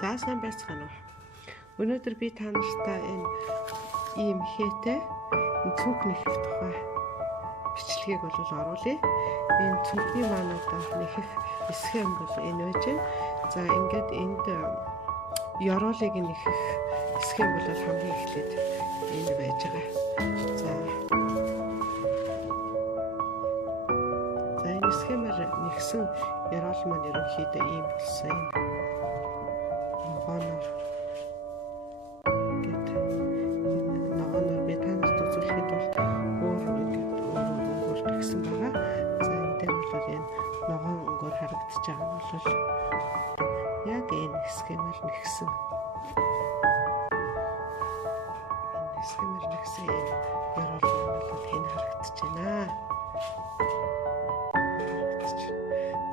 За сайн байцгаана уу. Өнөөдөр би та нартай энэ ийм хээтэй цүнх нэхэх тухай бичлэгийг бол оруулъя. Энэ цүнхний маань одоо нэхэх схем бол энэ байж байна. За ингээд энд ёроолыг нэхэх схем бол хамгийн эхлээд энэ байж байгаа. За энэ схемээр нэгсэн ёроол маань ерөнхийдөө ийм болсон юм. Ногооноор ногооноор би танарт үзүүлэхэд бол өөр өнгөөр тэгсэн байгаа. За энэ дээр бол энэ ногоон өнгөөр харагдаж байгаа нь бол яг энэ схемээр нэгсэн. Энэ схемээр нэгсэн ёроол бол хэн харагдаж байна.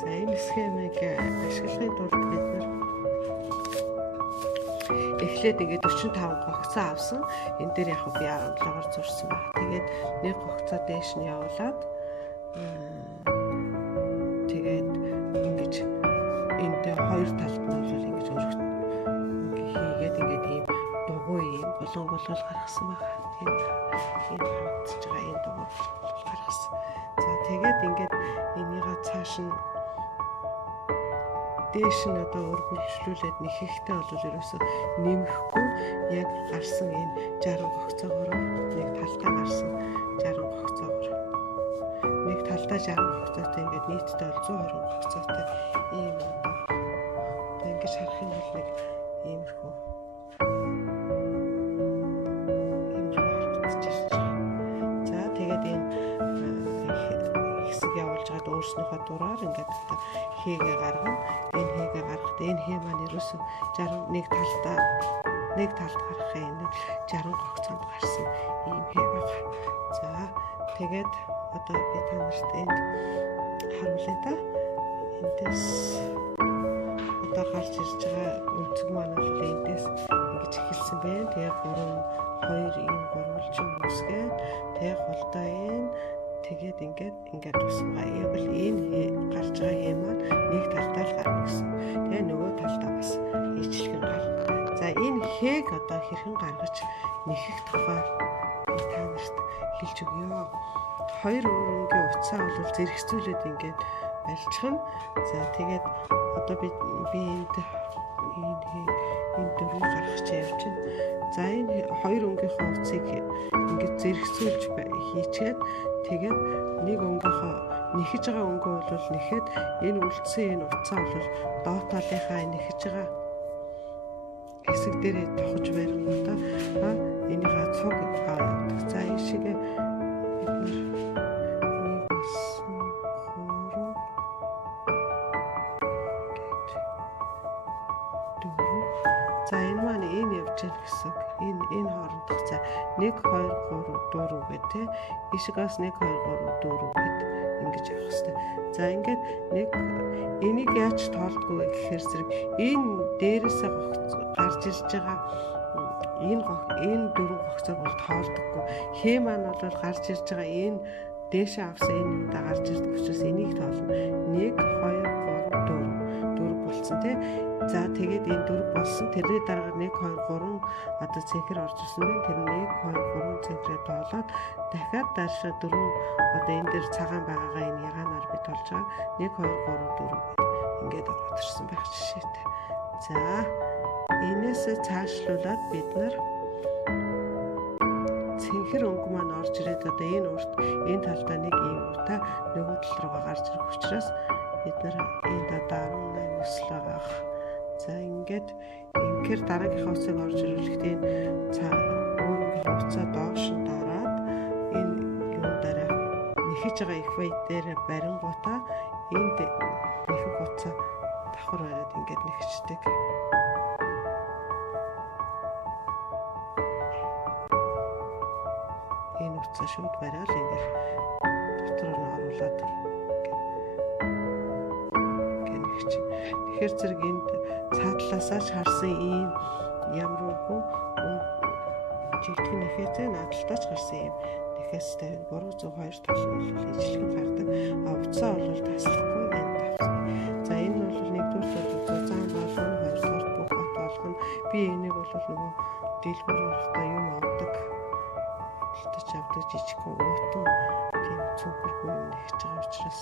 За энэ схемийг ашиглахын тулд бид эхлээд ингээд 45 гогцоо авсан. Энэ дээр яг би 17-оор зурсан баг. Тэгээд нэг гогцоо дээш нь явуулаад тэгээд ингэж энд хоёр талд нь бол ингэж өргөт хийгээд ингээд ийм дугуй ийм болон гаргасан байгаа. Тэгээд ийм харагдаж байгаа энэ дугуй гаргасан. За тэгээд ингээд энийгээ цааш нь дээш нь одоо өргөлжлүүлээд нэхэхтэй бол ерөөсөө нэмэхгүй яг гарсан энэ 60 гогцоогоор нэг талтаа гарсан 60 гогцоогоор нэг талтаа 60 гогцоотой ингээд нийтдээ бол 120 гогцоотой ийм одоо ингэж харах юм бол нэг иймэрхүү харагдчихж байна. За тэгээд энэ хэсэг явуулж байгаад өөрснийхөө дураар ингээд хийгээ гаргана. Энэ хийгээ гаргахад энэ хий маань ерөөсөө 61 талд гаргахын энэ 60 гогцоонд гарсан ийм хий байгаа. За тэгээд одоо би та нарт энд харуулъя да. Эндээс одоо гарч ирж байгаа өнцөг маань бол эндээс ингэж эхэлсэн байна. Тэгээд 2 ийм гурвалжин үсгээд тэгээд голдоо энэ тэгээд ингээд тусгаа. Яг л энэ гарч байгаа хий маань нэг талдаа л гарна гэсэн. Тэгээ нөгөө талдаа бас ижлэгэн гарна. За энэ хээг одоо хэрхэн гаргаж нэхэх тухай би та нарт хэлж өгье. Хоёр өрөнгийн утсаа бол зэрэгцүүлээд ингээд барьчихна. За тэгээд одоо би энд энэ дөрөв гаргаж явж байна. За энэ хоёр өнгийнхөө утсыг ингээд зэрэгцүүлж хийчихэд тэгээд нэг өнгийнхөө нэхэж байгаа өнгөө бол нэхэд энэ үлдсэн энэ утсаа бол доод талынхаа нэхэж байгаа хэсэг дээрээ тохож байрангуудаа энийгээ цуг авдаг. За энэ шиг бид за энэ маань энэ явж байгаа гэсэн энэ хоорондох за 1 2 3 4 гэдэг ишгээс 1 2 3 4 гэдэг ингэж явах хэрэгтэй. За ингээд энийг яаж тоолдгүй гэхээр зэрэг энэ дээрээсээ гарч ирж байгаа энэ дөрвөн гогцоо бол тоолдоггүй. Хээ маань бол гарч ирж байгаа энэ дээшээ авсан энэ удаа гарч ирдэг учраас энийг тоолно. 1 2 3 4 болсон тий. За тэгээд энэ 4 болсон. Тэрний дараа 1 2 3 одоо цэнхэр орж ирсэн байна. Тэр 1 2 3 цэнхрээ тоолоод дахиад даашаа 4 одоо энэ дээр цагаан байгаагаа энэ ягаанаар би толж байгаа. 1 2 3 4 ингээд ороод ирсэн байх жишээтэй. За энээс цаашлуулаад бид нар цэнхэр өнгө маань орж ирээд одоо энэ урт энэ талдаа нэг ийм утаа нөгөө тал руугаа гарч ирэх учраас бид нар энд одоо 18 өсөл байгаа. За ингээд ингээр дараагийнхаа уцыг орж ирүүлэхдээ энэ өөрөнгөө уцаа доош нь дараад энэ юундаараа нэхэж байгаа эквейт дээр барингуудаа энд нэхэх уцаа давхар бариад ингээд нэхчдэг. Энэ уцаа шууд бариад ингээд дотор нь оруулаад ингээд нэхч. Тэгэхээр зэрэг энд цаадлаасаа харсан ийм ямар үгүй жигтгэн нэхээтэй наадалтаач гарсан юм нэхээстэй 302 тал бол ижлэгэн гардаг. Уцаа бол таслахгүй энэ тавсан. За энэ бол нэгдүгээр зузаан болон хоёрдугаар бүх би энийг бол нөгөө дэлгүүр орохдоо юм авдаг. Худалдаж авдаг жижигхэн уутан тийм цүнхэргүй юм нэгж байгаа учраас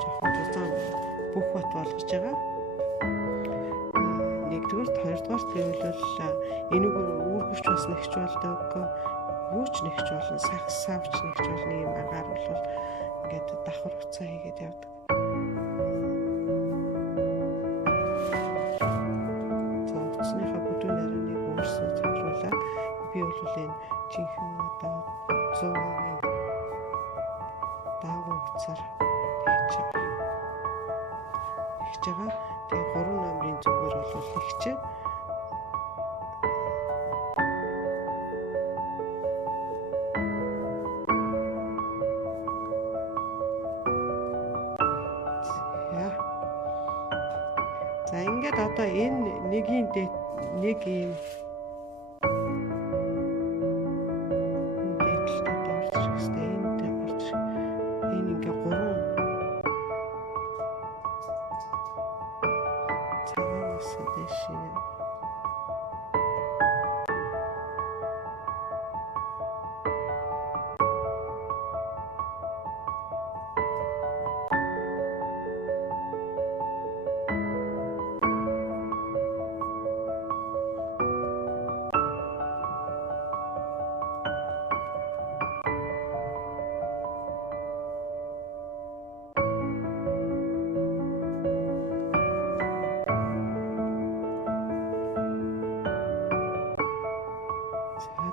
жоохон зузаан бүх бат болгож байгаа. Нэгдүгээр, хоёрдугаар гэвэл энийг үүргэвч бас нэгч болдог. Юу ч нэгч болно, савч нэгч болно. Ийм аргаар бол ингээд давхар уцаа хийгээд явдаг. За уцсныхаа бүдүүн нарийныг өөрсдөө тохируулаад би бол энэ жинхэнэ одоо 100%-ийн даагуй уцаар хийж байгаа. Тэгээ 3 номерын зүгээр бол ихчээ. За ингээд одоо энэ нэгийн нэг юм дээдлэлтэй орж ирэх хэрэгтэй. Энд орж энэ ингээ 3 цагаанаас дэш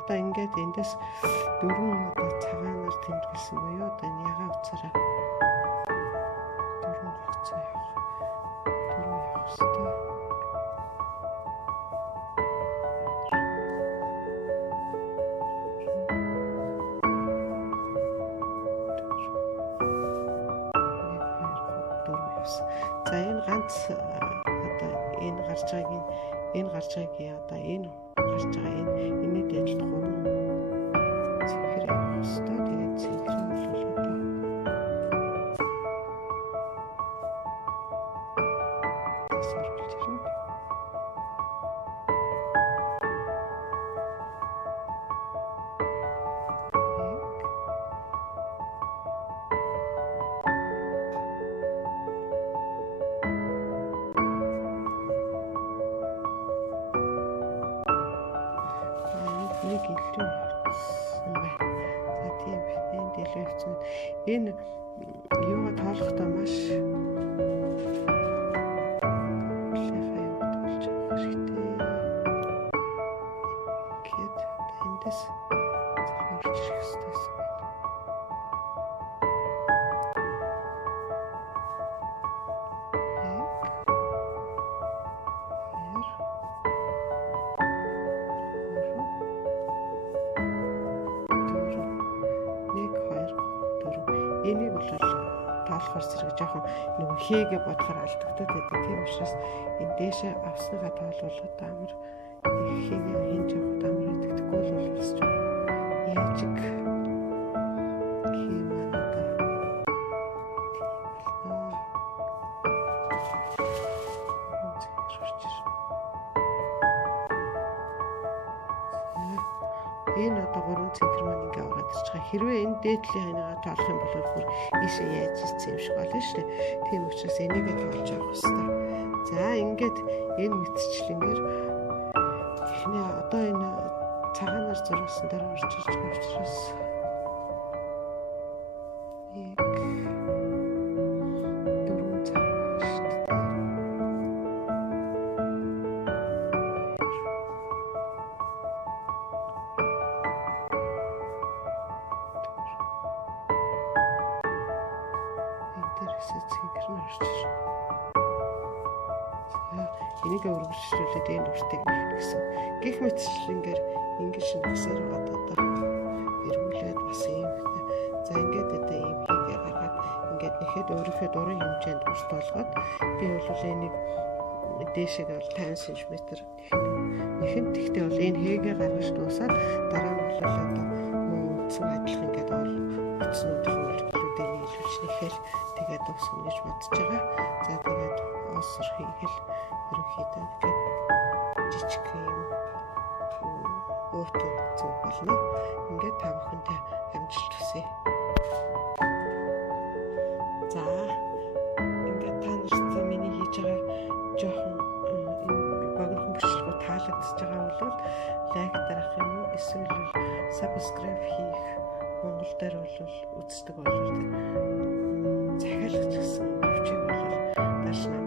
одоо ингээд эндээс 4 одоо цагаанаар тэмдэглэсэн буюу одоо энэ ягаан уцаараа 4 гогцоо явах. 4 явах хэрэгтэй. За энэ ганц одоо энэ гарч байгаагийн одоо энэ гарч байгаа энэ дэдэлд 3 цэнхэр явах хэрэгтэй. Тэгээд цэнхэр нь бол одоо сорбилж ирнэ. Нэг илүү явсан байна. За тийм байна. Энд илүү явсан. Энэ юугаа тоолохдоо маш лефа юу тоолж авах хэрэгтэй. Гэт эндээс зохиолч ирэх хэрэгтэйсэн байна. Энийг бол тоолохоор зэрэг жоохон нөгөө хийгээ бодохоор алдагдаад байдаг. Тийм учраас энэ дээшээ авсныхаа тоолуулаад амар хийгээ хин жоохот амар итгэдэггүй бол бас жоохон яажиг хий манада энэ одоо 3 центр маань ингээ ороод ирж байгаа. Хэрвээ энэ дээдлийн ханаа тоолох юм бол бүр ийшээ яаж ирсэн юм шиг болно шүү дээ. Тийм учраас энийгээ тоолж авах хэрэгтэй. За ингээд энэ мэтчлэнгээр эхний одоо энэ цагаанаар зурсан дээр орж ирж байгаа учраас цэнхэр нь орж ирнэ. Энийг өргөжлүүлээд энэ үртийг гэсэн. Гэх мэтчлэнгээр ингэж шинэсээр байгаа одоо эргүүлээд бас юм. За ингээд одоо ийм хийгээ гаргаад ингээд нэхэд өөрийнхөө дурын хэмжээнд бүрт болгоод би бол энийг дээшээ бол 50 см нэхэн тэгтээ бол энэ хийгээ гаргаж дуусаад дараа нь бол одоо мөн үндсэн адилхан ингээд бол утаснуудын үйлдэлүүдийг нийлүүлж нэхэл тэгээд дуусгана гэж бодож байгаа. За босор хийгээл ерөнхийдөө ингээд жижиг юм уутан зүг болно. Ингээд та бүхэнтэй амжилт хүсье. За ингээд та нарт миний хийж байгаа жоохон богинохон бичлэгүүд таалагдж байгаа бол лайк дарах юм уу эсвэл subscribe хийх, Монгол дээр бол үздэг бол захиалгач гэсэн өвчийг бол дашна